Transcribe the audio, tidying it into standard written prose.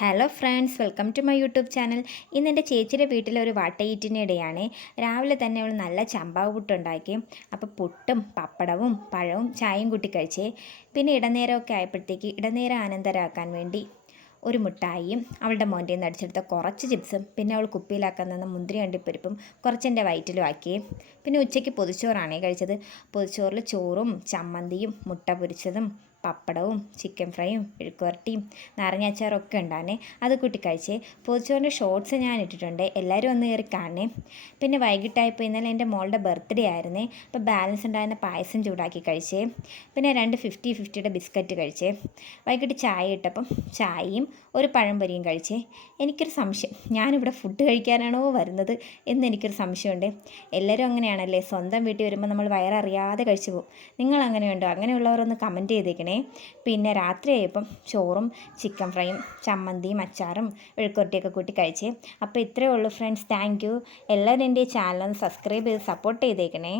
Hello friends, welcome to my YouTube channel. ഇന്ന് എൻ്റെ ചേച്ചിയുടെ വീട്ടിലെ ഒരു വട്ടയീറ്റിനിടെയാണ്. രാവിലെ തന്നെ അവൾ നല്ല ചമ്പാവ് പുട്ടുണ്ടാക്കി. അപ്പോൾ പുട്ടും പപ്പടവും പഴവും ചായയും കൂട്ടി കഴിച്ചേ. പിന്നെ ഇടനേരമൊക്കെ ആയപ്പോഴത്തേക്ക് ഇടനേരം ആനന്ദരാക്കാൻ വേണ്ടി ഒരു മുട്ടായിയും അവളുടെ മോൻ്റെ നിന്ന് അടിച്ചെടുത്ത കുറച്ച് ചിപ്സും പിന്നെ അവൾ കുപ്പിയിലാക്കാൻ തന്ന മുന്തിരി അണ്ടിപ്പരിപ്പും കുറച്ചെൻ്റെ വയറ്റിലും ആക്കി. പിന്നെ ഉച്ചയ്ക്ക് പൊതിച്ചോറാണേ കഴിച്ചത്. പൊതിച്ചോറിൽ ചോറും ചമ്മന്തിയും മുട്ട പൊരിച്ചതും പപ്പടവും ചിക്കൻ ഫ്രൈയും മെഴുക്കുവരട്ടിയും നാരങ്ങാച്ചാറും ഒക്കെ ഉണ്ടായിരുന്നേ. അത് കൂട്ടി കഴിച്ചേ. പൊതിച്ചോറിൻ്റെ ഷോർട്സ് ഞാൻ ഇട്ടിട്ടുണ്ട്, എല്ലാവരും ഒന്ന് കയറി കാണണേ. പിന്നെ വൈകിട്ടായപ്പോൾ ഇന്നലെ എൻ്റെ മോളുടെ ബർത്ത്ഡേ ആയിരുന്നേ. അപ്പോൾ ബാലൻസ് ഉണ്ടായിരുന്ന പായസം ചൂടാക്കി കഴിച്ചേ. പിന്നെ 2 50-50 ബിസ്ക്കറ്റ് കഴിച്ചേ. വൈകിട്ട് ചായ ഇട്ടപ്പം ചായയും ഒരു പഴംപൊരിയും കഴിച്ചേ. എനിക്കൊരു സംശയം, ഞാനിവിടെ ഫുഡ് കഴിക്കാനാണോ വരുന്നത് എന്നെനിക്കൊരു സംശയമുണ്ട്. എല്ലാവരും അങ്ങനെയാണല്ലേ, സ്വന്തം വീട്ടിൽ വരുമ്പോൾ നമ്മൾ വയററിയാതെ കഴിച്ചു പോകും. നിങ്ങൾ അങ്ങനെയുണ്ടോ? അങ്ങനെയുള്ളവരൊന്ന് കമൻറ്റ് ചെയ്തേക്കണേ. പിന്നെ രാത്രിയായപ്പം ചോറും ചിക്കൻ ഫ്രൈയും ചമ്മന്തിയും അച്ചാറും മെഴുക്കുവരട്ടിയൊക്കെ കൂട്ടി കഴിച്ചേ. അപ്പോൾ ഇത്രയേ ഉള്ളൂ ഫ്രണ്ട്സ്. Thank you. എല്ലാവരും എൻ്റെ ചാനൽ ഒന്ന് സബ്സ്ക്രൈബ് ചെയ്ത് സപ്പോർട്ട് ചെയ്തേക്കണേ.